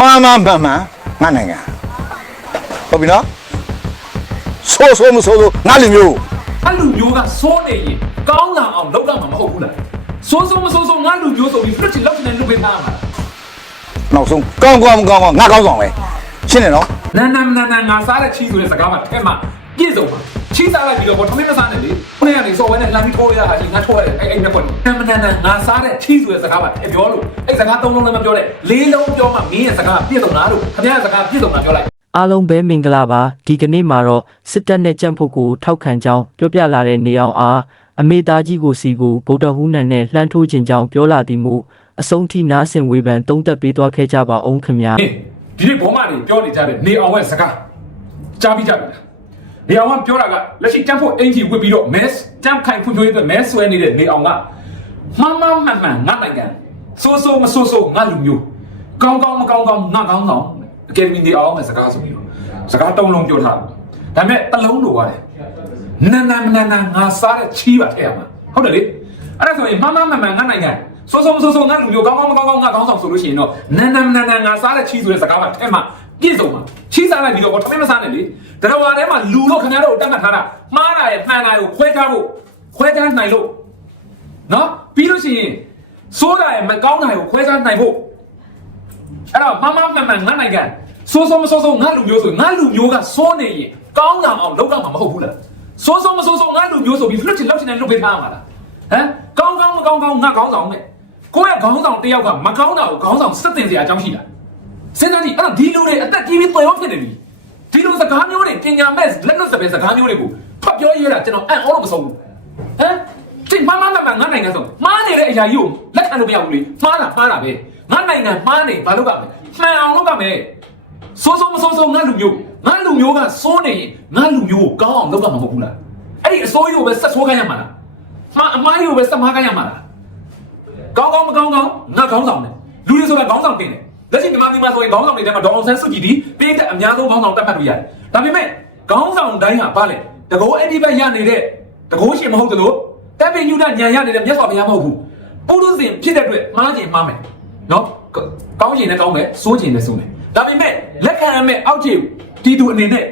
မှန်မှန်မှန်မှန်ငါနိုင်ငံဟုတ်ပြီနော်ဆိုးဆိုးမဆိုးဆိုးငါလူမျိုးအဲ့လူမျိုးကစိုးနေရင်ကောင်းလာအောင်လုပ်တော့မှာမဟုတ်ဘူးလားစိုးစိုးမစိုးစိုးငါလူမျိုးဆိုပြီးပြစ်ချင်လောက်ချင်တဲ့လူပေးထားမှာနောက်ဆုံးကောင်းကောင်းမကောင်းကောင်းငါကောင်းဆောင်ပဲရှင်းတယ်နော်နန်းနန်းနန်းနန်းငါစားတဲ့ချီဆိုတဲ့စကားမှာထဲမှာပြည့်စုံပါ ချီစားလိုက်ပြီးတော့ဘောထမင်းမစားနဲ့လေခုနကနေစော်ဝဲနဲ့လှမ်းပြီးထိုးရတာဒီငါထိုးရတယ်အဲ့အဲ့နဲ့ပေါ့နန်းနန်းနန်းငါစားတဲ့ချီဆိုတဲ့စကားမှာထဲပြောလို့အဲ့စကားသုံးလုံးလည်းမပြောနဲ့လေးလုံးပြောမှမင်းရဲ့စကားပြည့်စုံလားလို့ခင်ဗျားရဲ့စကားပြည့်စုံလားပြောလိုက်အားလုံးပဲမင်္ဂလာပါဒီကနေ့မှာတော့စစ်တပ်နဲ့ကြံ့ဖို့ကိုထောက်ခံကြောင်းပြောပြလာတဲ့နေအောင်အားအမေသားကြီးကိုစီကိုဗုဒ္ဓဟူးနန်နဲ့လှမ်းထိုးခြင်းကြောင့်ပြောလာသည်မူအဆုံးထိနားဆင်ဝေဖန်တုံးသက်ပေးသွားခဲ့ကြပါအောင်ခင်ဗျာဟေးဒီနေ့ဘောမတွေပြောနေကြတဲ့နေအောင်ရဲ့စကားကြားပြီးကြပြီလား နေအောင်ကပြောတာကလက်ရှိတန်းဖို့အင်ဂျီဝစ်ပြီးတော့ mass တန်းခိုင်ဖွံ့ဖြိုးရေးအတွက် mass ဆွဲနေတဲ့နေအောင်ကမှန်မှန်မှန်မှန်ငါနိုင်ငံစိုးစိုးမစိုးစိုးငါလူမျိုးကောင်းကောင်းမကောင်းကောင်းငါကောင်းကောင်းအကယ်ဒမီနေအောင်ရဲ့စကားဆိုပြီးတော့စကားတုံးလုံးပြောထားတယ်ဒါပေမဲ့တလုံးလိုပါတယ်နန်းနန်းနန်းနန်းငါစားတဲ့ချီးပါထဲရမှာဟုတ်တယ်လေအဲ့ဒါဆိုရင်မှန်မှန်မှန်မှန်ငါနိုင်ငံစိုးစိုးမစိုးစိုးငါလူမျိုးကောင်းကောင်းမကောင်းကောင်းငါကောင်းဆောင်ဆိုလို့ရှိရင်တော့နန်းနန်းနန်းနန်းငါစားတဲ့ချီးဆိုတဲ့စကားပါထဲမှာပြည့်စုံပါချီးစားလိုက်ပြီးတော့ဘာထမင်းမစားနဲ့လေတရဝါထဲမှာလူလို့ခင်ဗျားတို့တတ်မှတ်ထားတာမှားတာရဲ့မှန်တာကိုခွဲခြားဖို့ခွဲခြားနိုင်လို့နော်ပြီးလို့ရှိရင်စိုးတာရဲ့မကောင်းတာကိုခွဲခြားနိုင်ဖို့အဲ့တော့မမမှန်မှန်ငါနိုင်ငံစိုးစိုးမစိုးစိုးငါလူမျိုးဆိုငါလူမျိုးကစိုးနေရင်ကောင်းလာအောင်လုပ်တော့မှာမဟုတ်ဘူးလားစိုးစိုးမစိုးစိုးငါလူမျိုးဆိုပြီးလွတ်ချင်လောက်ချင်တဲ့လုပ်ပေးထားမှာလားဟမ်ကောင်းကောင်းမကောင်းကောင်းငါကောင်းဆောင်နဲ့ကိုယ့်ရဲ့ခေါင်းဆောင်တယောက်ကမကောင်းတာကိုခေါင်းဆောင်စက်တင်စရာအကြောင်းရှိလား စဉ်းစားကြည့်အဲ့တော့ဒီလူတွေအသက်ကြီးပြီးပယ်ရောဖြစ်နေပြီဒီလိုစကားမျိုးတွေပညာမဲ့လက်လွတ်စပယ်စကားမျိုးတွေကိုဖတ်ပြောရတာကျွန်တော်အံ့ဩလို့မဆုံးဘူးဟမ်ဒီမမမမငါနိုင်ငံဆိုမှားနေတဲ့အရာကြီးကိုလက်ခံလို့မရဘူးလေမှားတာမှားတာပဲငါနိုင်ငံမှားနေဘာလို့ကမလဲမှန်အောင်လုပ်ကမယ်စိုးစိုးမစိုးစိုးငါလူမျိုးငါလူမျိုးကစိုးနေရင်ငါလူမျိုးကိုကောင်းအောင်လုပ်တာမဟုတ်ဘူးလားအဲ့ဒီအစိုးရကိုပဲဆက်ဆိုးခိုင်းရမှာလားမှားအမားကြီးကိုပဲဆက်မားခိုင်းရမှာလားကောင်းကောင်းမကောင်းကောင်းငါခေါင်းဆောင်တယ်လူတွေဆိုတာခေါင်းဆောင်တင်တယ် လက်ရှိမြန်မာပြည်မှာဆိုရင်ခေါင်းဆောင်တွေထဲမှာဒေါအောင်ဆန်းစုကြည်ဒီပေးတဲ့အများဆုံးခေါင်းဆောင်တက်မှတ်လို့ရတယ်ဒါပေမဲ့ခေါင်းဆောင်တိုင်းဟာဘာလဲတကောအဲ့ဒီဘက်ရနေတဲ့တကောရှင်မဟုတ်တယ်လို့တပ်ပင်ညုဒညံရနေတဲ့မြတ်စွာဘုရားမဟုတ်ဘူးပုရုဇဉ်ဖြစ်တဲ့အတွက်မှားခြင်းမှားမယ်နော်ကောင်းခြင်းနဲ့ကောင်းမယ်စိုးခြင်းနဲ့စိုးမယ်ဒါပေမဲ့လက်ခံရမယ့်အောက်ခြေတီးသူအနေနဲ့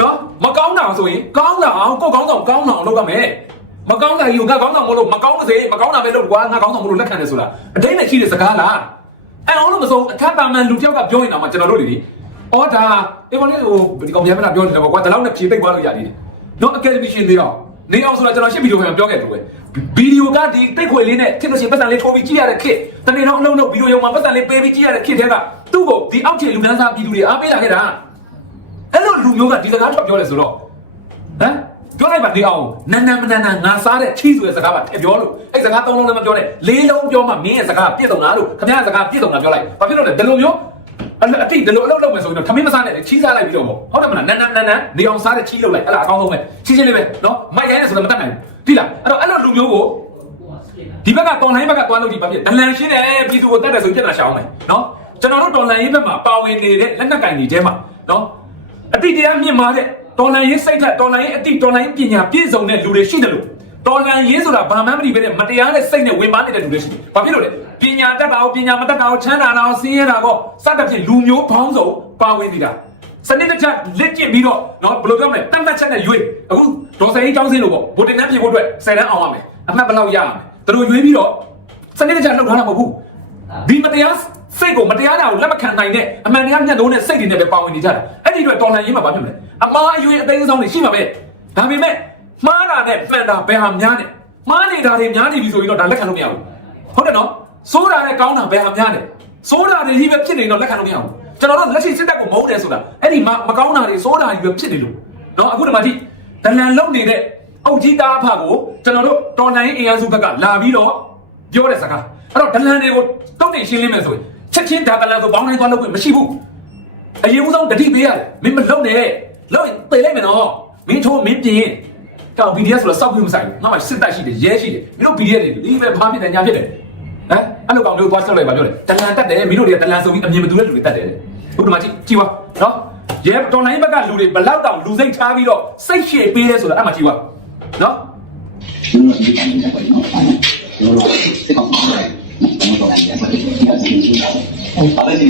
နော်မကောင်းတာဆိုရင်ကောင်းတာအောင်ကိုယ်ကောင်းဆောင်ကောင်းအောင်လုပ်ရမယ်မကောင်းတာယူငါကောင်းဆောင်မလို့မကောင်းစေမကောင်းတာပဲလုပ်ကွာငါကောင်းဆောင်မလို့လက်ခံတယ်ဆိုတာအတိတ်နဲ့ရှိတဲ့စကားလား အဲအောင်လို့မဆုံးအခက်တာမှန်လူတစ်ယောက်ကပြောရင်တော့မှကျွန်တော်တို့တွေဒီအော်ဒါဒီကောင်လေးဟိုဒီကောင်ပြန်မလာပြောနေတယ်ကွာဒါလောက်နဲ့ဖြေသိပ်သွားလို့ရသေးတယ်နော်အကယ်ဒမီရှင်သေးတော့နေအောင်ဆိုတာကျွန်တော်ရှင်းဗီဒီယိုပြန်ပြောခဲ့တယ်ကွယ်ဗီဒီယိုကဒီတိတ်ခွေလေးနဲ့ခင်လို့ရှိရင်ပတ်စံလေးထိုးပြီးကြည့်ရတဲ့ခစ်တနေ့တော့အလုံးလုံးဗီဒီယိုရုံမှာပတ်စံလေးပေးပြီးကြည့်ရတဲ့ခစ်တဲ့ကသူ့ကိုဒီအောက်ခြေလူဒန်းစားပြည်သူတွေအားပေးလာခဲ့တာအဲ့လိုလူမျိုးကဒီစကားထွက်ပြောလဲဆိုတော့ဟမ် ပြောလိုက်ပါနေအောင်နန်းနန်းမနန်းနန်းငါစားတဲ့ချီဆိုတဲ့စကားပါထည့်ပြောလို့အဲ့စကားသုံးလုံးလည်းမပြောနဲ့လေးလုံးပြောမှမင်းရဲ့စကားပြည့်စုံလားလို့ခင်ဗျားရဲ့စကားပြည့်စုံလားပြောလိုက်ဘာဖြစ်လို့လဲဒီလိုမျိုးအအတိဒီလိုအလုပ်လုပ်မယ်ဆိုရင်တော့ထမင်းမစားနဲ့ချီးစားလိုက်ပြီးတော့ဟုတ်တယ်မလားနန်းနန်းနန်းနန်းနေအောင်စားတဲ့ချီးလုပ်လိုက်အဲ့ဒါအကောင်းဆုံးပဲချီးချင်းလေးပဲနော်မိုက်တိုင်းနဲ့ဆိုတော့မတတ်နိုင်ဘူးဒီလားအဲ့တော့အဲ့လိုလူမျိုးကိုဒီဘက်ကတော်လိုင်းဘက်ကသွားလို့ဒီဘာဖြစ်ဒလန်ရှင်းတယ်ပြည်သူကိုတတ်တယ်ဆိုပြက်လာရှောင်းမယ်နော်ကျွန်တော်တို့တော်လိုင်းရေးဘက်မှာပါဝင်နေတဲ့လက်နက်ကင်တွေထဲမှာနော်အတိတရားမြင့်မာတဲ့ တော်လိုင်းရေးစိတ်ဓာတ်တော်လိုင်းရေးအတိတော်လိုင်းရေးပညာပြည့်စုံတဲ့လူတွေရှိတယ်လို့တော်လန်ရေးဆိုတာဘာမှမသိပဲနဲ့မတရားတဲ့စိတ်နဲ့ဝင်ပါနေတဲ့လူတွေရှိတယ်။ဘာဖြစ်လို့လဲ။ပညာတတ်တာကိုပညာမတတ်တာကိုချမ်းသာတာကိုဆင်းရဲတာကိုစသဖြင့်လူမျိုးပေါင်းစုံပါဝင်နေတာ။စနစ်တကျလက်ကျင့်ပြီးတော့နော်ဘယ်လိုပြောမလဲတတ်မှတ်ချက်နဲ့ရွေးအခုဒေါ်စရင်ကျောင်းစင်းလို့ပေါ့ဗိုလ်တင်နှန်းပြေဖို့အတွက်ဆယ်တန်းအောင်ရမယ်။အမှတ်ဘယ်လောက်ရရမလဲ။သူတို့ရွေးပြီးတော့စနစ်တကျလုပ်ထားတာမဟုတ်ဘူး။ဒီမတရားစိတ်ကိုမတရားတာကိုလက်မခံနိုင်တဲ့အမှန်တရားမျက်နှာနဲ့စိတ်တွေနဲ့ပဲပါဝင်နေကြတာ။အဲ့ဒီအတွက်တော်လန်ရေးမှာဘာဖြစ်မလဲ။ အမားအရွေးအသိမ်းဆောင်တွေရှိမှာပဲ။ဒါပေမဲ့မှားတာနဲ့မှန်တာဘယ်ဟာများနဲ့မှားနေတာတွေများနေပြီဆိုရင်တော့ဒါလက်ခံလို့မရဘူးဟုတ်တယ်နော်စိုးတာနဲ့ကောင်းတာဘယ်ဟာများနဲ့စိုးတာတွေကြီးပဲဖြစ်နေတော့လက်ခံလို့မရဘူးကျွန်တော်တို့လက်ရှိစစ်တပ်ကိုမဟုတ်တယ်ဆိုတာအဲ့ဒီမမကောင်းတာတွေစိုးတာကြီးပဲဖြစ်နေလို့နော်အခုဒီမှာကြည့်ဒလန်လုံနေတဲ့အုတ်ကြီးတားဖကိုကျွန်တော်တို့တော်လိုင်းအင်အားစုဘက်ကလာပြီးတော့ပြောတဲ့စကားအဲ့တော့ဒလန်တွေကိုတုံ့တင်ရှင်းလင်းမယ်ဆိုရင်ချက်ချင်းဒါကလန်ဆိုဘောင်းတိုင်းသွားလုပ်ခွင့်မရှိဘူးအရင်ဦးဆုံးတတိပေးရတယ်မင်းမလုံနဲ့ လုံရင်ပေလိုက်မယ်နော်မင်းထိုးမင်းပြင်းတောင် PDF ဆိုတော့စောက်ပြီးမဆိုင်ဘူးငါမှစစ်တပ်ရှိတယ်ရဲရှိတယ်မင်းတို့ PDF တွေဒီပဲဖားပြတယ်ညာဖြစ်တယ်ဟမ်အဲ့လိုကောင်မျိုးသွားဆက်လိုက်ပါပြောတယ်တလန်တက်တယ်မင်းတို့တွေကတလန်ဆိုပြီးအမြင်မတူတဲ့လူတွေတက်တယ်ဘုဒ္ဓမကြီးကြည်ပါနော်ရဲတော်လိုင်းဘက်ကလူတွေဘလောက်တောင်လူစိတ်ထားပြီးတော့စိတ်ရှည်ပေးလဲဆိုတာအဲ့မှာကြည်ပါနော်ကျွန်တော်ဒီ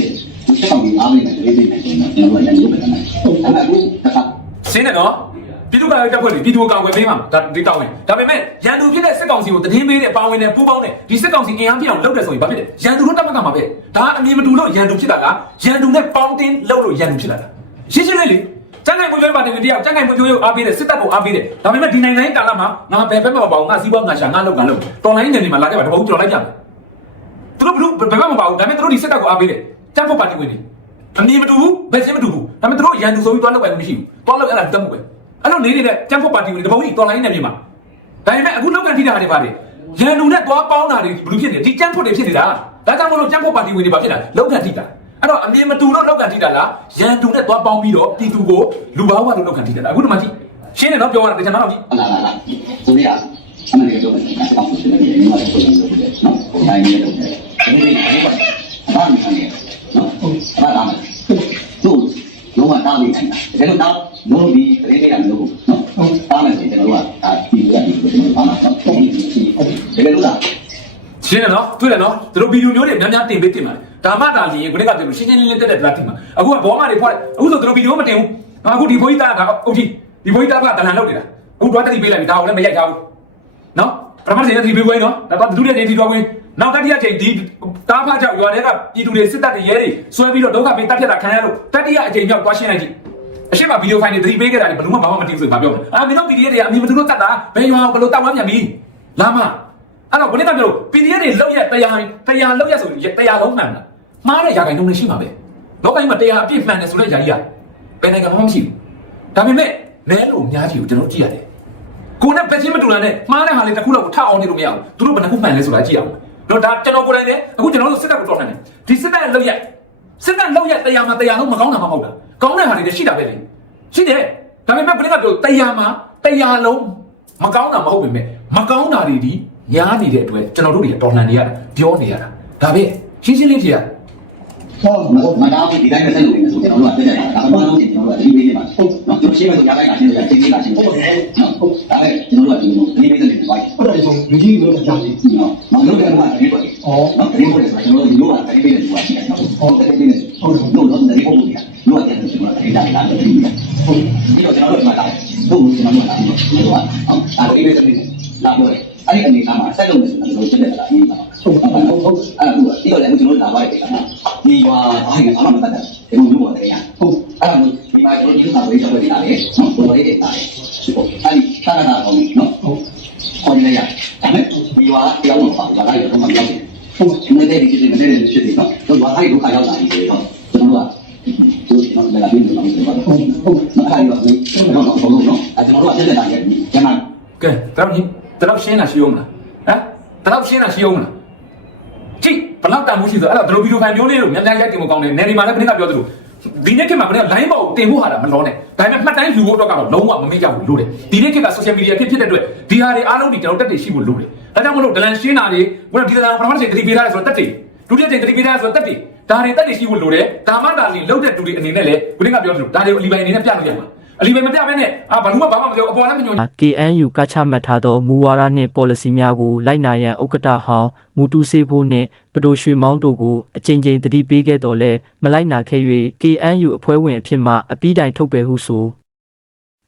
ကနေ့တက်ပါတော့။ကျွန်တော်စစ်ကောင်စီကကျွန်တော်တော်လာတယ်။ဒီကနေ့ဘာပဲဒီချက်ကောင်ကြီးအားမင်းနဲ့တလေးလေးနဲ့ကျွန်တော်တို့ကရန်ကုန်ပဲတယ်ဟုတ်ဒါပေမဲ့အခုတစ်ခါရှင်းတယ်နော်ပြည်သူ့ကာကွယ်တပ်ဖွဲ့တွေပြည်သူ့ကာကွယ်ပေးမှာဒါဒီတောင်းဝင်ဒါပေမဲ့ရန်သူဖြစ်တဲ့စစ်ကောင်စီကိုတည်င်းပေးတဲ့ပါဝင်တဲ့ပူးပေါင်းတဲ့ဒီစစ်ကောင်စီအင်အားပြအောင်လုပ်တယ်ဆိုရင်ဘာဖြစ်လဲရန်သူတို့တပ်မကမှာပဲဒါအမြင်မတူလို့ရန်သူဖြစ်တာကရန်သူနဲ့ပေါင်းတင်းလုပ်လို့ရန်သူဖြစ်လာတာရှင်းရှင်းလေးလေကျန်းနိုင်ပွင့်ပြောပါတဲ့တရားကျန်းနိုင်ပွင့်ပြောရအားပေးတဲ့စစ်တပ်ကိုအားပေးတယ်ဒါပေမဲ့ဒီနိုင်ငံရေးကာလမှာငါဘယ်ဘက်မှမပါဘူးငါစီးပွားငါရှာငါလုပ်ငါလုပ်တော်လိုင်းနေနေမှာလာခဲ့ပါတပုတ်ကြော်လိုက်ကြမယ်သူတို့ဘလို့ဘယ်ဘက်မှမပါဘူးဒါပေမဲ့သူတို့ဒီစစ်တပ်ကိုအားပေးတယ် ကျန်းဖို့ပါတီဝင်တွေအမြင်မတူဘူးဘယ်ချင်းမတူဘူးဒါပေမဲ့သူတို့ရန်သူဆိုပြီးတွားလုပ်ပဲမရှိဘူးတွားလုပ်အဲ့ဒါတက်မှုပဲအဲ့လိုနေနေတဲ့ကျန်းဖို့ပါတီဝင်တပုံကြီးတော်လိုင်းနေမြေမှာဒါပေမဲ့အခုလောက်ကန်ထိတာတွေပါတယ်ရန်သူနဲ့သွားပေါင်းတာတွေဘယ်လိုဖြစ်နေဒီကျန်းဖို့တွေဖြစ်နေတာဒါကြောင့်မလို့ကျန်းဖို့ပါတီဝင်တွေပါဖြစ်တာလောက်ကန်ထိတာအဲ့တော့အမြင်မတူတော့လောက်ကန်ထိတာလားရန်သူနဲ့သွားပေါင်းပြီးတော့ပြည်သူကိုလူပေါင်းဝါလို့လောက်ကန်ထိတာလားအခုဒီမှာကြည့်ရှင်းနေတော့ပြောရတာတခြားတော့ကြည့်လာလာလာသူရအမှန်တကယ်ပြောတယ်ဆက်အောင်ဖြစ်နေတယ်ညီမတို့ပြောလို့ပြောတယ်နော်။ဒါရင်းတော့တယ်။ဒီနေ့ဒီကဘာမှမဆိုင် ဘူးနော်။ဘာသာမသူ့လုံးဝတားပြီးနိုင်တာ။ဒါကြောင့်တော့လုံးဒီတရေလေးကလို့နော်။တားမယ်ဆိုရင်ကျွန်တော်တို့ကဒါဒီလိုရတယ်ကျွန်တော်ဘာမှတော့ပုံနေရှိတယ်။ဒါကလို့လားရှင်းတယ်နော်တွေ့တယ်နော်သူတို့ဗီဒီယိုမျိုးတွေများများတင်ပေးတင်ပါတယ်ဒါမှသာလျင်ခုနကပြောလို့ရှင်းရှင်းလင်းလင်းတက်တက်လာတင်မှာအခုကဘောမတွေဖွက်အခုဆိုသူတို့ဗီဒီယိုမတင်ဘူးအခုဒီဘိုးကြီးသားကအုတ်ကြီးဒီဘိုးကြီးသားကတလန်လောက်နေတာအခုတော့တက်တီပေးလိုက်ပြီဒါကိုလည်းမရိုက်ထားဘူးနော်ပထမချိန်တီဗီဝိုင်းနော်ဒါတော့ဒုတိယချိန်တီဗီဝိုင်း နောက်တတိယချိန်ဒီတားဖားကြောက်ရွာတွေကပြည်သူတွေစစ်တပ်တွေရဲတွေဆွဲပြီးတော့ဒုက္ခပေးတပ်ဖြတ်တာခံရလို့တတိယအချိန်မြောက်သွားရှင်းလိုက်ကြည့်အရှိမဗီဒီယိုဖိုင်တွေသတိပေးခဲ့တာတွေဘယ်လို့မှဘာမှမတင်ဘူးဆိုဘာပြောလဲအာမင်းတို့ PDF တွေအမြင်မတူလို့တတ်တာဘယ်ရွာဘယ်လိုတောက်ဝမ်းမြန်ပြီလာမအဲ့တော့ဘယ်နဲ့ကပြော PDF တွေလောက်ရက်တရားတရားလောက်ရက်ဆိုတရားလုံးမှန်လားမှားတဲ့ຢာကိုင်းလုံးနဲ့ရှိမှာပဲလောကကြီးမှာတရားအပြည့်မှန်တယ်ဆိုတဲ့ຢာကြီးကဘယ်နိုင်ငံမှမရှိဘူးဒါပေမဲ့နဲလို့အများကြီးကိုကျွန်တော်ကြည့်ရတယ်ကိုနဲ့ပဲချင်းမတူတာနဲ့မှားတဲ့ဟာလေးတစ်ခုလောက်ထအောင်နေလို့မရဘူးသူတို့ဘယ်နှခုမှန်လဲဆိုတာကြည့်အောင် တော့ဒါကျွန်တော်ကိုယ်တိုင်လည်းအခုကျွန်တော်တို့စစ်တပ်ကိုတော်လှန်တယ်ဒီစစ်တပ်ရဲ့လောက်ရက်စစ်တပ်လောက်ရက်တရားမှာတရားလုံးမကောင်းတာမှမဟုတ်တာကောင်းတဲ့ဟာတွေလည်းရှိတာပဲလေရှိတယ်ဒါပေမဲ့ဘယ်ကပြောတရားမှာတရားလုံးမကောင်းတာမဟုတ်ပေမဲ့မကောင်းတာတွေဒီညားနေတဲ့အတွက်ကျွန်တော်တို့တွေတော်လှန်နေရတာပြောနေရတာဒါပဲရှင်းရှင်းလေးဖြေရဟုတ်မတော်ဘူးဒီတိုင်းပဲဆက်လုပ်နေဆိုကျွန်တော်တို့ကတက်တယ်ဒါမှမဟုတ်ကျွန်တော်တို့ကဒီပေးနေမှာဟုတ်နော်ကျွန်တော်ရှင်းမယ်ဆိုညာလိုက်တာရှင်းတယ်ရှင်းနေတာရှင်းဟုတ်တယ်နော်ဟုတ်ဒါပဲကျွန်တော်တို့ကဒီလိုဒီပေးနေတယ်ဘာဟုတ်တယ်ဆိုလူကြီးတို့ကြောင့်ဒီနော်မလုပ်တယ် ကတည်းကတည်းကနော်တည်းကဆိုကျွန်တော်တို့ဒီလိုကတည်းကတည်းကရှိတယ်နော်ဟုတ်တယ်တည်းကဟုတ်တယ်လို့တော့တည်းကဟုတ်တယ်လို့ရတယ်ကျွန်တော်တည်းကလာတယ်ဟုတ်ဒီတော့ကျွန်တော်တို့ကလာတို့ကျွန်တော်တို့ကလာတော့ဟုတ်အဲ့ဒီပေးနေလာပြောတယ်အဲ့ဒီအနေအထားမှာဆက်လုပ်နေဆိုတော့ကျွန်တော်တို့တက်တယ်လားဟုတ်ဟုတ်ဟုတ်ဟုတ်အဲ့ဒါကဒီတော့လည်းကျွန်တော်တို့လာပါရတယ်ဒီရွာအားရအားမတတ်တယ်ဒီလိုမျိုးပေါ့လေဟုတ်အဲ့ဒါဒီမှာကျွန်တော်ဒီမှာဝေးချ က်ပေးတာလေနော်ပေါ်လေးတွေတာလေဟုတ်အဲ့ဒီသာနာတော်နော်ဟုတ်ခေါ်နေရဒါနဲ့ဒီရွာတရားဝင်ပါဘာလဲတော့မပြောဘူးဟုတ်နေတယ်ဒီကိစ္စနဲ့လည်းဖြစ်တယ်နော်တော့ဘာလဲဒုက္ခရောက်လာပြီနော်ကျွန်တော်ကသူကျွန်တော်လည်းပြီးတော့ပြောပါဟုတ်ဟုတ်မအားရဘူးကျွန်တော်တော့ဘလို့နော်အဲကျွန်တော်တို့ကတက်တက်တာရဲ့ကျန်တာကဲတော်ကြီးတော်ရှင်းတာရှိအောင်လားဟမ်တော်ရှင်းတာရှိအောင်လားကြည့်ဘလောက်တန်မှုရှိဆိုအဲ့တော့ဒီလိုဗီဒီယိုဖိုင်မျိုးလေးတို့များများရိုက်တင်မကောင်းနဲ့နယ်ဒီမှာလည်းခဏကပြောသလို ဒီနေ့ခေတ်မှာခဏ line ပေါ်တင်ဖို့ဟာတာမလောနဲ့ဒါပေမဲ့မှတ်တိုင်းယူဖို့တော့ကတော့လုံးဝမမေ့ကြဘူးလို့တယ်ဒီနေ့ခေတ်က social media ဖြစ်ဖြစ်တဲ့အတွက်ဒီဟာတွေအားလုံးဒီကျွန်တော်တက်တွေရှိဖို့လို့တယ်ဒါကြောင့်မလို့ဒလန်ရှင်းတာတွေဘုရားဒီဒလန်ပထမချိန်တတိပေးထားတယ်ဆိုတော့တက်တွေဒုတိယချိန်တတိပေးထားတယ်ဆိုတော့တက်တွေဒါတွေတက်တွေရှိဖို့လို့တယ်ဒါမှဒါလီလောက်တဲ့တူတွေအနေနဲ့လည်းခုနကပြောသလိုဒါတွေကိုအလီပိုင်အနေနဲ့ပြလို့ရမှာ အလီပိုင်မပြဘဲနဲ့အာဘာလို့မှဘာမှမပြောအပေါ်လည်းမညွှန် KNU ကချမှတ်ထားသောမူဝါဒနှင့် policy များကိုလိုက်နာရန်ဥက္ကဋ္ဌဟောင်းမူတူစေဖို့နှင့်ပဒိုရွှေမောင်းတို့ကိုအကြိမ်ကြိမ်တတိပေးခဲ့တော်လဲမလိုက်နာခဲ့၍ KNU အဖွဲ့ဝင်အဖြစ်မှအပြီးတိုင်ထုတ်ပယ်ဟုဆို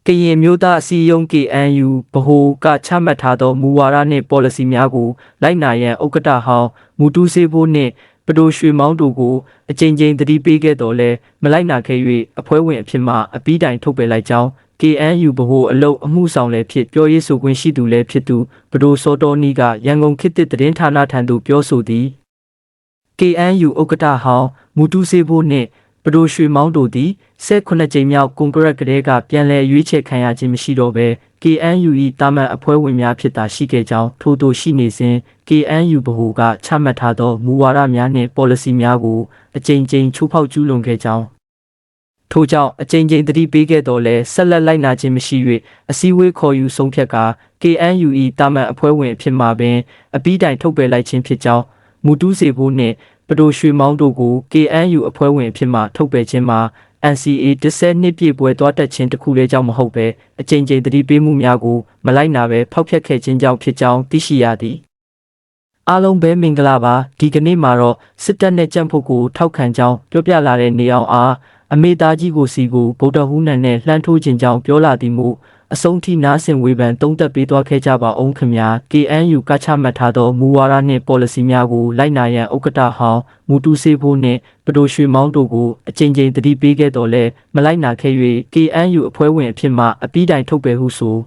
ကရင်မျိုးသားအစည်းအရုံး KNU ဗဟိုကချမှတ်ထားသောမူဝါဒနှင့် policy များကိုလိုက်နာရန်ဥက္ကဋ္ဌဟောင်းမူတူစေဖို့နှင့် ပဒိုရွှေမောင်းတို့ကိုအကြိမ်ကြိမ်တတိပေးခဲ့တော်လဲမလိုက်နာခဲ့၍အဖွဲ့ဝင်အဖြစ်မှအပြီးတိုင်ထုတ်ပယ်လိုက်ကြောင်း KNU ဗဟိုအလုတ်အမှုဆောင်လည်းဖြစ်ပြောရေးဆိုခွင့်ရှိသူလည်းဖြစ်သူဘဒိုစောတော်နီကရန်ကုန်ခေတ်သစ်သတင်းဌာနထံသို့ပြောဆိုသည် KNU ဥက္ကဋ္ဌဟောင်းမူတူစေဖို့နှင့် ဘဒိုရွှေမောင်းတို့သည်18ကြိမ်မြောက်ကွန်ဂရက်ကလေးကပြန်လည်ရွေးချယ်ခံရခြင်းမရှိတော့ဘဲ KNU ၏တာမန်အဖွဲ့ဝင်များဖြစ်တာရှိခဲ့ကြောင်းထို့သို့ရှိနေစဉ် KNU ဗဟိုကချမှတ်ထားသောမူဝါဒများနှင့် policy များကိုအကြိမ်ကြိမ်ချိုးဖောက်ကျူးလွန်ခဲ့ကြောင်းထို့ကြောင့်အကြိမ်ကြိမ်တတိပေးခဲ့တော်လဲဆက်လက်လိုက်နာခြင်းမရှိ၍အစည်းအဝေးခေါ်ယူဆုံးဖြတ်ကာ KNU ၏တာမန်အဖွဲ့ဝင်အဖြစ်မှပင်အပြီးတိုင်ထုတ်ပယ်လိုက်ခြင်းဖြစ်ကြောင်းမူတူးစေဖို့နှင့် ပဒိုရွှေမောင်းတို့ကို KNU အဖွဲ့ဝင်အဖြစ်မှထုတ်ပယ်ခြင်းမှာ NCA 10နှစ်ပြည့်ပွဲသွားတက်ခြင်းတစ်ခုလေးကြောင့်မဟုတ်ဘဲအကြိမ်ကြိမ်တတိပေးမှုများကိုမလိုက်နာဘဲဖောက်ဖျက်ခဲ့ခြင်းကြောင့်ဖြစ်ကြောင်းသိရှိရသည်အားလုံးပဲမင်္ဂလာပါဒီကနေ့မှာတော့စစ်တပ်နဲ့ကြံ့ဖို့ကိုထောက်ခံကြောင်းပြောပြလာတဲ့နေအောင်အားအမေသားကြီးကိုစီကိုဗုဒ္ဓဟူးနန်နဲ့လှမ်းထိုးခြင်းကြောင့်ပြောလာသည်မူ အဆုံးထိနားဆင်ဝေဖန်သုံးသပ်ပေးသွားခဲ့ကြပါအောင်ခင်ဗျာ KNU ကချမှတ်ထားသောမူဝါဒနှင့် policy များကိုလိုက်နာရန်ဥက္ကဋ္ဌဟောင်းမူတူစေဖို့နှင့်ပဒိုရွှေမောင်းတို့ကိုအကြိမ်ကြိမ်တတိပေးခဲ့တော်လဲမလိုက်နာခဲ့၍ KNU အဖွဲ့ဝင်အဖြစ်မှအပြီးတိုင်ထုတ်ပယ်ဟုဆို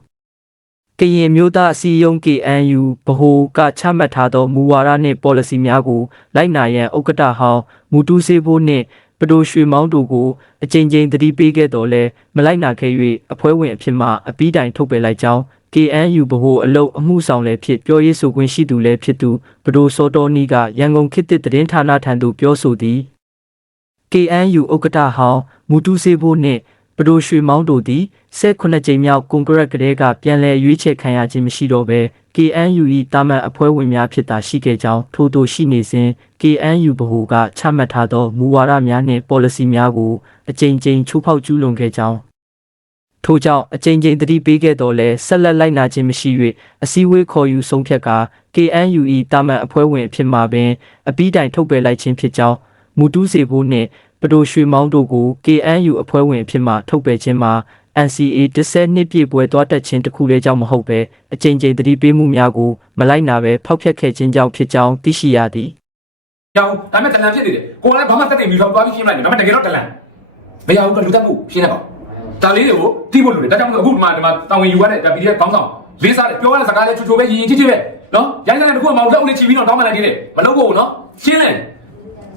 ကရင်မျိုးသားအစည်းအရုံး KNU ဗဟိုကချမှတ်ထားသောမူဝါဒနှင့် policy များကိုလိုက်နာရန်ဥက္ကဋ္ဌဟောင်းမူတူးစေဖို့နှင့် ပဒိုရွှေမောင်းတို့ကိုအကြိမ်ကြိမ်တတိပေးခဲ့တော်လဲမလိုက်နာခဲ့၍အဖွဲ့ဝင်အဖြစ်မှအပြီးတိုင်ထုတ်ပယ်လိုက်ကြောင်း KNU ဗဟိုအလုတ်အမှုဆောင်လည်းဖြစ်ပြောရေးဆိုခွင့်ရှိသူလည်းဖြစ်သူပဒိုစောတော်နီကရန်ကုန်ခေတ်သစ်သတင်းဌာနထံသို့ပြောဆိုသည် KNU ဥက္ကဋ္ဌဟောင်းမူတူးစေဖို့နှင့်ပဒိုရွှေမောင်းတို့သည်18ကြိမ်မြောက်ကွန်ဂရက်ကလေးကပြန်လည်ရွေးချယ်ခံရခြင်းမရှိတော့ဘဲ KNU ၏တာမန်အဖွဲ့ဝင်များဖြစ်တာရှိခဲ့ကြောင်းထို့သို့ရှိနေစဉ် KNU ဗဟိုကချမှတ်ထားသောမူဝါဒများနှင့် policy များကိုအကြိမ်ကြိမ်ချိုးဖောက်ကျူးလွန်ခဲ့ကြောင်းထို့ကြောင့်အကြိမ်ကြိမ်တတိပေးခဲ့တော်လဲဆက်လက်လိုက်နာခြင်းမရှိ၍အစည်းအဝေးခေါ်ယူဆုံးဖြတ်ကာ KNU ၏တာမန်အဖွဲ့ဝင်အဖြစ်မှပင်အပြီးတိုင်ထုတ်ပယ်လိုက်ခြင်းဖြစ်ကြောင်းမူတူးစေဖို့နှင့်ပဒိုရွှေမောင်းတို့ကို KNU အဖွဲ့ဝင်အဖြစ်မှထုတ်ပယ်ခြင်းမှာ NCA 10နှစ်ပြည့်ပွဲသွားတက်ခြင်းတစ်ခုလေးကြောင့်မဟုတ်ပဲအကြိမ်ကြိမ်တတိပေးမှုများကိုမလိုက်နာပဲဖောက်ဖျက်ခဲ့ခြင်းကြောင့်ဖြစ်ကြောင်းသိရှိရသည်ကြောင်ဒါပေမဲ့တလန်ဖြစ်နေတယ်ကိုကလည်းဘာမှတက်တယ်ပြီးတော့သွားပြီးရှင်းလိုက်တယ်ဒါပေမဲ့တကယ်တော့တလန်မရဘူးကလူတက်မှုရှင်းနေပါဒါလေးတွေကိုတီးဖို့လိုတယ်ဒါကြောင့်အခုဒီမှာဒီမှာတာဝန်ယူရတဲ့ဒါ PDF ခေါင်းဆောင်လေးစားတယ်ပြောရတဲ့စကားလေးချူချူပဲရင်ရင်ချစ်ချစ်ပဲနော်ရိုင်းစတဲ့တစ်ခုကမောင်လက်ဦးလေးချီပြီးတော့တောင်းမှလည်းဒီလေမလုပ်ဖို့နော်ရှင်းတယ်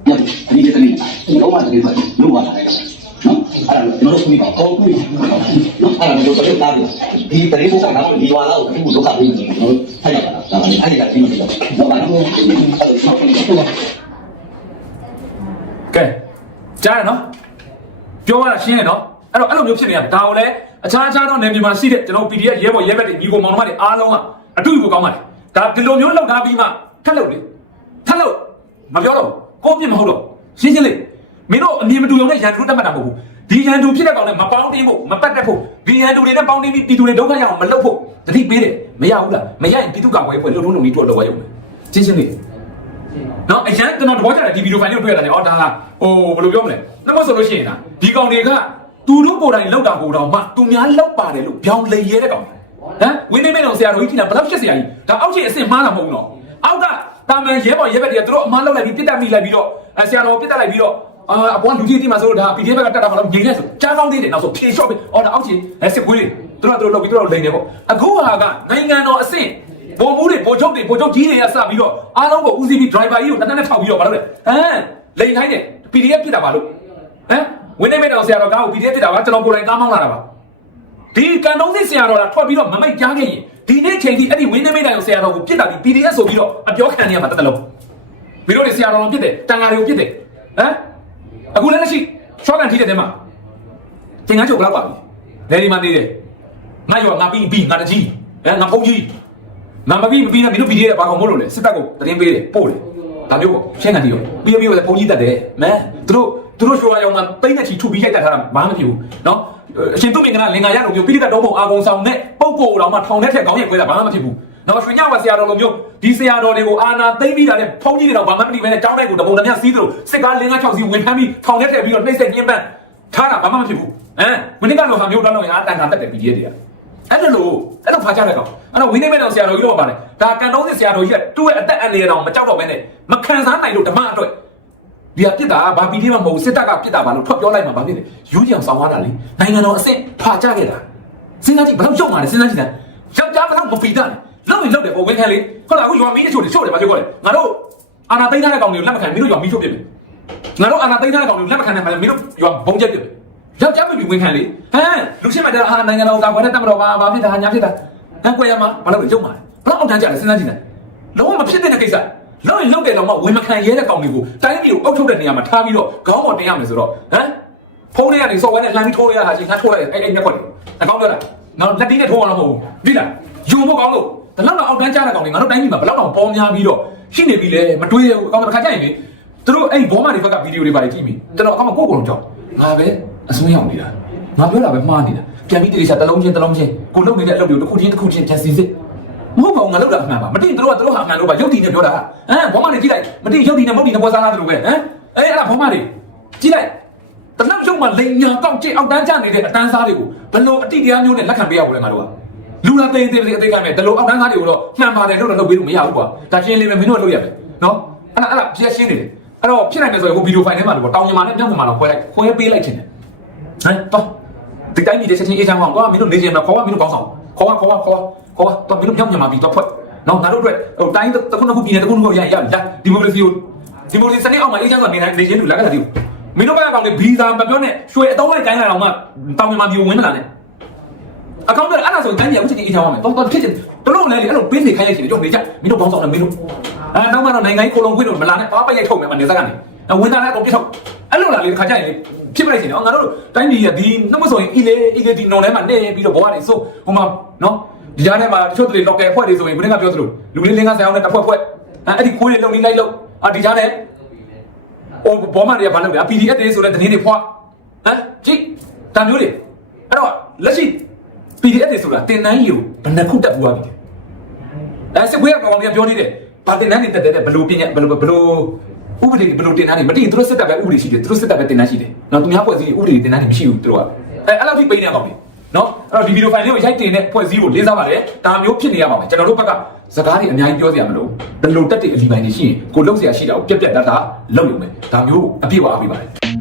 ညအဒီတလေးလုံးဝတလေးဆိုလုံးဝလာတယ် နော်အဲ့ဒါကျွန်တော်တို့ပြီးတော့ဟောပြီးနော်အဲ့ဒါမျိုးတော့တားတယ်ဒီတလေးကတော့ဒီဝါလာကိုဒုက္ခပေးနေတယ်နော်အဲ့ဒါဒါလည်းအဲ့ဒါကြီးမဖြစ်တော့တော့ဘာလို့အဲ့ဒါဆောက်နေတော့ကဲကြားရနော်ပြောရတာရှင်းရနော်အဲ့တော့အဲ့လိုမျိုးဖြစ်နေရတယ်ဒါကိုလည်းအခြားအခြားသောနယ်မြေမှာရှိတဲ့ကျွန်တော် PDF ရဲဘော်ရဲဘက်တွေညီကိုမောင်နှမတွေအားလုံးကအတူတူကောင်းပါတယ်ဒါဒီလိုမျိုးလောက်ထားပြီးမှထက်လို့လေထက်လို့မပြောတော့ကိုပြစ်မဟုတ်တော့ရှင်းရှင်းလေး မင်းတို့အမြင်မတူအောင်နဲ့ရန်သူတက်မှတ်တာမဟုတ်ဘူးဒီရန်သူဖြစ်တဲ့ကောင်နဲ့မပေါင်းတင်းဖို့မပတ်သက်ဖို့ဒီရန်သူတွေနဲ့ပေါင်းတင်းပြီးပြည်သူတွေဒုက္ခရအောင်မလုပ်ဖို့တတိပေးတယ်မရဘူးလားမရရင်ပြည်သူ့ကောင်ဝဲဖွဲ့လုံထုံးလုံပြီးတော့လောက်ရရုံပဲရှင်းရှင်းလေးနော်အရန်ကျွန်တော်တဘောကြတယ်ဒီဗီဒီယိုဖိုင်လေးကိုတွေ့ရတယ်။အော်ဒါကဟိုဘယ်လိုပြောမလဲ။နောက်မှဆိုလို့ရှိရင်လားဒီကောင်တွေကသူတို့ကိုယ်တိုင်လောက်တာကိုယ်တော်မှသူများလောက်ပါတယ်လို့ပြောင်းလေရဲတဲ့ကောင်။ဟမ်ဝင်းနေမဲတော်ဆရာတော်ကြီးထင်တာဘယ်လောက်ဖြစ်စရာကြီး။ဒါအောက်ခြေအစ်စ်မှားတာမဟုတ်ဘူးနော်။အောက်ကတာမန်ရဲဘော်ရဲဘက်တွေကသူတို့အမှားလောက်လိုက်ပြီးပြစ်တက်မိလိုက်ပြီးတော့ဆရာတော်ပြစ်တက်လိုက်ပြီးတော့ အာအပေါ်လူကြီးတိမှာဆိုတော့ဒါ PDF ကတက်တာမလို့ငြိမ်နေဆိုကြားကောင်းသေးတယ်နောက်ဆိုဖြေလျှော့ပြီးအော်ဒါအောက်ခြေအဲစစ်ခွေးတွေသူတို့တို့လောက်ပြီးသူတို့လိန်နေပေါ့အခုဟာကနိုင်ငံတော်အဆင့်ဘုံမှုတွေဘုံချုပ်တွေဘုံချုပ်ကြီးတွေကစပြီးတော့အားလုံးကိုဦးစီးပြီး driver ကြီးကိုတနက်နဲ့ထောက်ပြီးတော့ဘာလုပ်လဲဟမ်လိန်ခိုင်းတယ် PDF ပြစ်တာပါလို့ဟမ်ဝင်းနေမိတ်တော်ဆရာတော်ကားကို PDF ပြစ်တာပါကျွန်တော်ကိုယ်တိုင်ကားမောင်းလာတာပါဒီကန်တုံးစစ်ဆရာတော်ကထွက်ပြီးတော့မမိတ်ကြားခဲ့ရင်ဒီနေ့ချိန်ထိအဲ့ဒီဝင်းနေမိတ်တော်ဆရာတော်ကိုပြစ်တာပြီး PDF ဆိုပြီးတော့အပြောခံနေရမှာတစ်သက်လုံးမင်းတို့တွေဆရာတော်ကိုပြစ်တယ်တန်ဃာတွေကိုပြစ်တယ်ဟမ် အခုလည်းလက်ရှိရှော့ကန်ထိတဲ့တဲမှာသင်္ကန်းချုပ်ဘယ်လောက်ပါလဲဒီမှာနေတယ်ငါရောငါပြီးပြီးငါတကြီးဟမ်ငါဖုန်းကြီးငါမပြီးမပြီးနဲ့မင်းတို့ဗီဒီယိုရဲ့ဘာကောင်မို့လို့လဲစစ်တပ်ကိုသတင်းပေးတယ်ပို့တယ်ဒါမျိုးပေါ့ရှင်းကန်တီရောပြီးပြီးပဲပုံကြီးတက်တယ်မဲသူတို့သူတို့ရှိုးရအောင်မှတိတ်နဲ့ချီထုပြီးရိုက်တက်ထားတာဘာမှမဖြစ်ဘူးနော်အရှင်သူမင်္ဂလာလင်္ကာရလိုမျိုးပိဋကတ်တော်ဘုံအာဂုံဆောင်နဲ့ပုပ်ကိုတော်မှထောင်ထဲထက်ခေါင်းရိုက်ခွဲတာဘာမှမဖြစ်ဘူး နော်ရွှေညဝဆရာတော်လိုမျိုးဒီဆရာတော်တွေကိုအာနာသိမ့်ပြီးတာနဲ့ဖုံးကြီးတွေတော့ဘာမှမသိဘဲနဲ့တောင်းတိုက်ကိုတပုံတည်းစီးသလိုစစ်ကားလင်းကား6စီးဝင်ဖမ်းပြီးထောင်ထဲထည့်ပြီးတော့နှိမ့်ဆက်ညှင်းပန်းထားတာဘာမှမဖြစ်ဘူးဟမ်မနစ်ကတော့ဟာမျိုးတော့တော့အားတန်ခါတက်တယ် PDF တွေကအဲ့လိုလို့အဲ့လိုဖာကြတဲ့ကောင်အဲ့တော့ဝင်းနေမဲ့တော်ဆရာတော်ကြီးတော့ပါတယ်ဒါကန်တုံးစစ်ဆရာတော်ကြီးကသူ့ရဲ့အသက်အန္တရာယ်တောင်မကြောက်တော့ဘဲနဲ့မခံစားနိုင်လို့ဓမ္မအတွက်ဒီကပြစ်တာဘာပီတိမှမဟုတ်စစ်တပ်ကပြစ်တာဘာလို့ထွက်ပြောလိုက်မှာဘာဖြစ်လဲယူကြံဆောင်သွားတာလေနိုင်ငံတော်အစ်စ်ဖာကြခဲ့တာစဉ်းစားကြည့်ဘယ်တော့ရုံမာလဲစဉ်းစားကြည့်တာယောက်ျားဘယ်တော့မပီတတ်လဲ လုံးရင်လုံးတယ်ပေါ်ဝင်ခံလေဟုတ်လားအခုရွာမင်းချို့တယ်ချို့တယ်ဘာဖြစ်ခေါ်လဲငါတို့အာနာသိန်းထားတဲ့ကောင်တွေကိုလက်မခံမင်းတို့ရွာမီးချို့ပြစ်မယ်ငါတို့အာနာသိန်းထားတဲ့ကောင်တွေကိုလက်မခံနိုင်မှမင်းတို့ရွာဘုံကျက်ပြစ်မယ်ယောက်ျားပြည်ဝင်ခံလေဟမ်လူရှင်းမှတဲ့အာနိုင်ငံတော်ကာကွယ်တဲ့တပ်မတော်ဘာဘာဖြစ်တာညာဖြစ်တာဟမ်ကွယ်ရမှာဘာလို့လဲကြုံမှာဘလောက်အောင်တန်းကြလဲစဉ်းစားကြည့်လိုက်လုံးဝမဖြစ်တဲ့ကိစ္စလုံးရင်လုံးတယ်တော့မှဝင်မခံရဲတဲ့ကောင်တွေကိုတိုင်းပြည်ကိုအုပ်ချုပ်တဲ့နေရာမှာထားပြီးတော့ခေါင်းပေါ်တင်ရမယ်ဆိုတော့ဟမ်ဖုန်းထဲကနေစော်ဝဲနဲ့လှမ်းပြီးထိုးရတာချင်းငါထိုးလိုက်အဲ့အဲ့နဲ့ကွက်အကောင်းပြောတာငါလက်တီးနဲ့ထိုးအောင်မဟုတ်ဘူးပြီလားယူဖို့ကောင်းလို့ ဘလောက်တော့အောက်တန်းကြတဲ့ကောင်တွေငါတို့တိုင်းပြည်မှာဘလောက်တော့ပေါ်များပြီးတော့ရှိနေပြီလေမတွေးရဘူးအကောင်းတစ်ခါကြရင်လေသူတို့အဲ့ဘောမတွေဘက်ကဗီဒီယိုတွေပါကြည့်မိကျွန်တော်အကောင်းကိုကိုယ်ကိုယ်လုံးကြောက်ငါပဲအစွန်းရောက်နေတာငါပြောတာပဲမှားနေတာပြန်ပြီးတိတိကျတလုံးချင်းတလုံးချင်းကိုလုပ်နေတဲ့အလုပ်တွေကိုတစ်ခုချင်းတစ်ခုချင်းပြန်စီစစ်မဟုတ်ပါဘူးငါလောက်တာအမှန်ပါမတိတို့ကတို့ဟာအမှန်လို့ပါရုပ်တည်နေပြောတာဟမ်ဘောမနေကြည့်လိုက်မတိရုပ်တည်နေမဟုတ်တည်နေပေါ်စားလာတယ်လို့ပဲဟမ်အေးအဲ့ဒါဘောမနေကြည့်လိုက်တနက်ရုံမှာလိန်ညာကောက်ကျအောက်တန်းကျနေတဲ့အတန်းစားတွေကိုဘလို့အတိတရားမျိုးနဲ့လက်ခံပေးရဘူးလေငါတို့က လူလာသိသိအသေးကမဲ့ဒီလိုအောက်တန်းစားတွေကိုတော့မှန်ပါတယ်လို့တော့လုပ်ပေးလို့မရဘူးကွာဒါရှင်းလေးပဲမင်းတို့ကလုပ်ရမယ်နော်အဲ့ဒါအဲ့ဒါပြည့်ရှင်းနေတယ်အဲ့တော့ဖြစ်နိုင်တယ်ဆိုရင်ဟိုဗီဒီယိုဖိုင်ထဲမှာလို့တောင်မြန်မာနဲ့မြောက်မြန်မာလောက်ခွဲလိုက်ခွဲပေးလိုက်ခြင်းတယ်ဟမ်တော့ဒီတိုင်းကြီးတဲ့ချက်ချင်းအေးချမ်းအောင်တော့မင်းတို့နေချင်မှာခေါ်ပါမင်းတို့ကောင်းဆောင်ခေါ်ပါခေါ်ပါခေါ်ပါခေါ်ပါတော့မင်းတို့မြောက်မြန်မာပြည်တော့ဖွဲ့နော်ငါတို့အတွက်ဟိုတိုင်းတစ်ခုနှစ်ခုပြည်နယ်တစ်ခုနှစ်ခုရရရလာဒီမိုကရေစီကိုဒီမိုကရေစီစနစ်အောက်မှာအေးချမ်းစွာနေနိုင်နေခြင်းလူလက်ကတည်းကမင်းတို့ဘက်ကကောင်လေဗီဇာမပြောနဲ့ရွှေအတုံးလိုက်တိုင်းလာတော့မှတောင်မြန်မာပြည်ဝင်မလာနဲ့ အကောင့်ပြအဲ့ဒါဆိုတိုင်းပြည်အခုချိန်အေးချမ်းအောင်မယ်တော့တော့ဖြစ်တယ်တို့လုံးလည်းအဲ့လိုပေးနေခိုင်းရချင်တယ်တို့နေကြမင်းတို့ကောင်းဆောင်တယ်မင်းတို့အဲနောက်မှတော့နိုင်ငံကြီးကိုလုံးခွင့်လို့မလာနဲ့ပါပရိုက်ထုတ်မယ်မနေစက်ကနေဝင်လာတဲ့အကုန်ပြထုတ်အဲ့လိုလာလေခါကြရင်လေဖြစ်ပလိုက်ရှင်နော်ငါတို့တိုင်းပြည်ကဒီနှမဆိုရင်အီလေအီလေဒီနုံထဲမှာနေပြီးတော့ဘဝနေဆိုဟိုမှာနော်ဒီကြားထဲမှာတချို့တွေ local အဖွဲ့တွေဆိုရင်ဘယ်နဲ့ကပြောသလိုလူလေးလေးငါဆိုင်အောင်နဲ့တစ်ဖွဲ့ဖွဲ့အဲ့ဒီခွေးတွေလုံနေလိုက်လို့အာဒီကြားထဲဟိုဘောမတွေကဘာလုပ်လဲ PDF တွေဆိုတဲ့တင်းတွေဖွာဟမ်ကြည့်တန်မျိုးတွေအဲ့တော့လက်ရှိ PDF တွေ ဆိုတာတင်တန်းကြီးကိုဘယ်နှခုတက်ဘူးသွားပြီအဲစစ်ခွေးကကောင်တွေကပြောနေတယ်ဘာတင်တန်းတွေတက်တဲ့ဘလို့ပြညာဘလို့ဘလို့ဥပဒေဘလို့တင်တန်းတွေမတင်သူတို့စစ်တပ်ပဲဥပဒေရှိတယ်သူတို့စစ်တပ်ပဲတင်တန်းရှိတယ်နော်သူများဖွဲ့စည်းဥပဒေတင်တန်းတွေမရှိဘူးသူတို့ကအဲအဲ့လောက်ထိပိန်းနေကောင်တွေနော်အဲ့တော့ဒီဗီဒီယိုဖိုင်လေးကိုရိုက်တင်တဲ့ဖွဲ့စည်းကိုလေးစားပါတယ်ဒါမျိုးဖြစ်နေရပါမယ်ကျွန်တော်တို့ဘက်ကစကားတွေအများကြီးပြောစရာမလိုဘလို့တက်တဲ့အလီပိုင်းတွေရှိရင်ကိုလုံးစရာရှိတာကိုပြက်ပြက်တတ်တာလုပ်ရုံပဲဒါမျိုးအပြည့်ပါအပြည့်ပါတယ်